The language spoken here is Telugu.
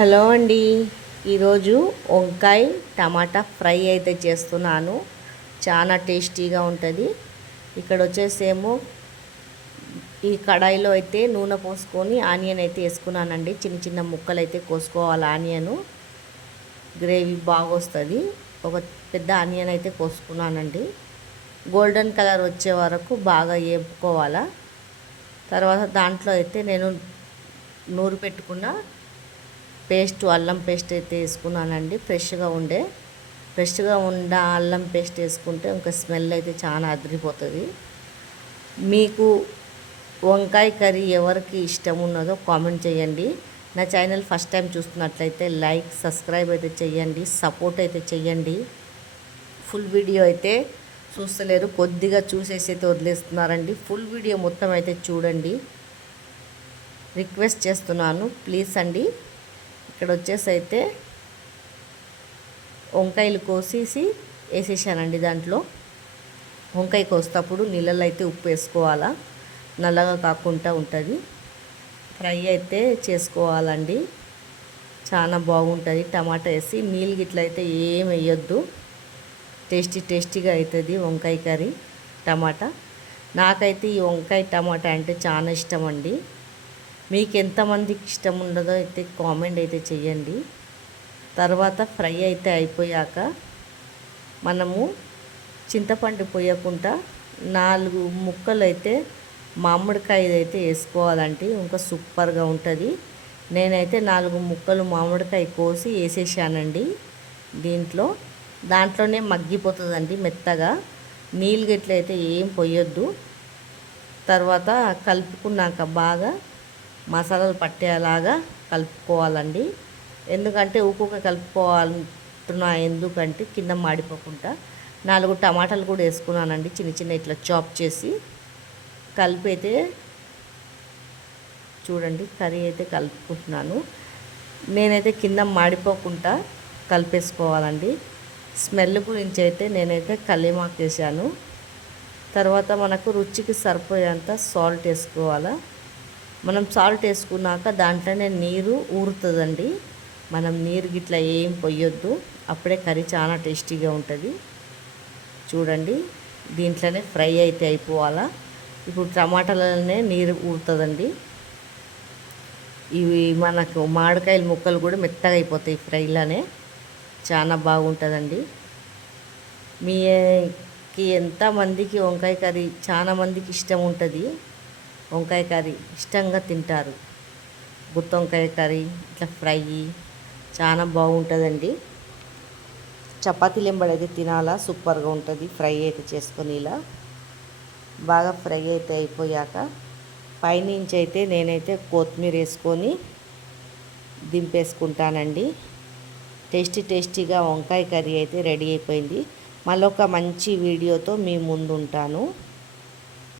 హలో అండి. ఈరోజు వంకాయ టమాటా ఫ్రై అయితే చేస్తున్నాను. చాలా టేస్టీగా ఉంటుంది. ఇక్కడ వచ్చేసేమో ఈ కడాయిలో అయితే నూనె పోసుకొని ఆనియన్ అయితే వేసుకున్నానండి. చిన్న చిన్న ముక్కలు అయితే కోసుకోవాలి. ఆనియను గ్రేవీ బాగా వస్తుంది. ఒక పెద్ద ఆనియన్ అయితే కోసుకున్నానండి. గోల్డెన్ కలర్ వచ్చే వరకు బాగా వేపుకోవాలా. తర్వాత దాంట్లో అయితే నేను నూరు పెట్టుకున్న పేస్ట్ అల్లం పేస్ట్ అయితే వేసుకున్నానండి. ఫ్రెష్గా ఉండ అల్లం పేస్ట్ వేసుకుంటే ఇంకా స్మెల్ అయితే చాలా అదిరిపోతుంది. మీకు వంకాయ కర్రీ ఎవరికి ఇష్టం ఉన్నదో కామెంట్ చేయండి. నా ఛానల్ ఫస్ట్ టైం చూస్తున్నట్లయితే లైక్ సబ్స్క్రైబ్ అయితే చేయండి, సపోర్ట్ అయితే చేయండి. ఫుల్ వీడియో అయితే చూస్తలేరు, కొద్దిగా చూసేసి అయితే వదిలేస్తున్నారండి. ఫుల్ వీడియో మొత్తం అయితే చూడండి, రిక్వెస్ట్ చేస్తున్నాను ప్లీజ్ అండి. ఇక్కడ వచ్చేసి అయితే వంకాయలు కోసేసి వేసేసానండి. దాంట్లో వంకాయ కోసేటప్పుడు నీళ్ళలో అయితే ఉప్పు వేసుకోవాలా, నల్లగా కాకుండా ఉంటుంది. ఫ్రై అయితే చేసుకోవాలండి, చాలా బాగుంటుంది. టమాటా వేసి నీళ్ళు గిట్ల అయితే ఏం వేయొద్దు. టేస్టీగా అవుతుంది వంకాయ కర్రీ టమాటా. నాకైతే ఈ వంకాయ టమాటా అంటే చాలా ఇష్టం అండి. మీకు ఎంతమందికి ఇష్టం ఉండదో అయితే కామెంట్ అయితే చేయండి. తర్వాత ఫ్రై అయితే అయిపోయాక మనము చింతపండు పోయకుండా 4 ముక్కలు అయితే మామిడికాయ అయితే వేసుకోవాలంటే ఇంకా సూపర్గా ఉంటుంది. నేనైతే 4 ముక్కలు మామిడికాయ కోసి వేసేసానండి. దాంట్లోనే మగ్గిపోతుందండి మెత్తగా. నీళ్ళు గిట్ల అయితే ఏం పోయొద్దు. తర్వాత కలుపుకున్నాక బాగా మసాలాలు పట్టేలాగా కలుపుకోవాలండి. ఎందుకంటే ఉప్పుగా కలుపుకోవాలంటున్నా, ఎందుకంటే కింద మాడిపోకుండా. 4 టమాటాలు కూడా వేసుకున్నానండి, చిన్న ఇట్లా చాప్ చేసి. కలిపి అయితే చూడండి కర్రీ అయితే కలుపుకుంటున్నాను. నేనైతే కింద మాడిపోకుండా కలిపేసుకోవాలండి. స్మెల్ గురించి అయితే నేనైతే కల్లిమాకు వేసాను. తర్వాత మనకు రుచికి సరిపోయేంత సాల్ట్ వేసుకోవాలా. మనం సాల్ట్ వేసుకున్నాక దాంట్లోనే నీరు ఊరుతుందండి. మనం నీరు గిట్లా ఏం పొయ్యొద్దు, అప్పుడే కర్రీ చాలా టేస్టీగా ఉంటుంది. చూడండి దీంట్లోనే ఫ్రై అయితే అయిపోవాలా. ఇప్పుడు టమాటాలనే నీరు ఊరుతుందండి. ఇవి మనకు మామిడికాయల ముక్కలు కూడా మెత్తగా అయిపోతాయి ఫ్రైలోనే, చాలా బాగుంటుందండి. మీకి ఎంతమందికి వంకాయ కర్రీ చాలా మందికి ఇష్టం ఉంటుంది. వంకాయ కర్రీ ఇష్టంగా తింటారు. గుత్తి వంకాయ కర్రీ ఇట్లా ఫ్రై చాలా బాగుంటుందండి. చపాతీలు ఎంబడైతే తినాలా, సూపర్గా ఉంటుంది. ఫ్రై అయితే చేసుకొని ఇలా బాగా ఫ్రై అయితే అయిపోయాక పైనుంచి అయితే నేనైతే కొత్తిమీర వేసుకొని దింపేసుకుంటానండి. టేస్టీగా వంకాయ కర్రీ అయితే రెడీ అయిపోయింది. మళ్ళీ ఒక మంచి వీడియోతో మీ ముందు ఉంటాను.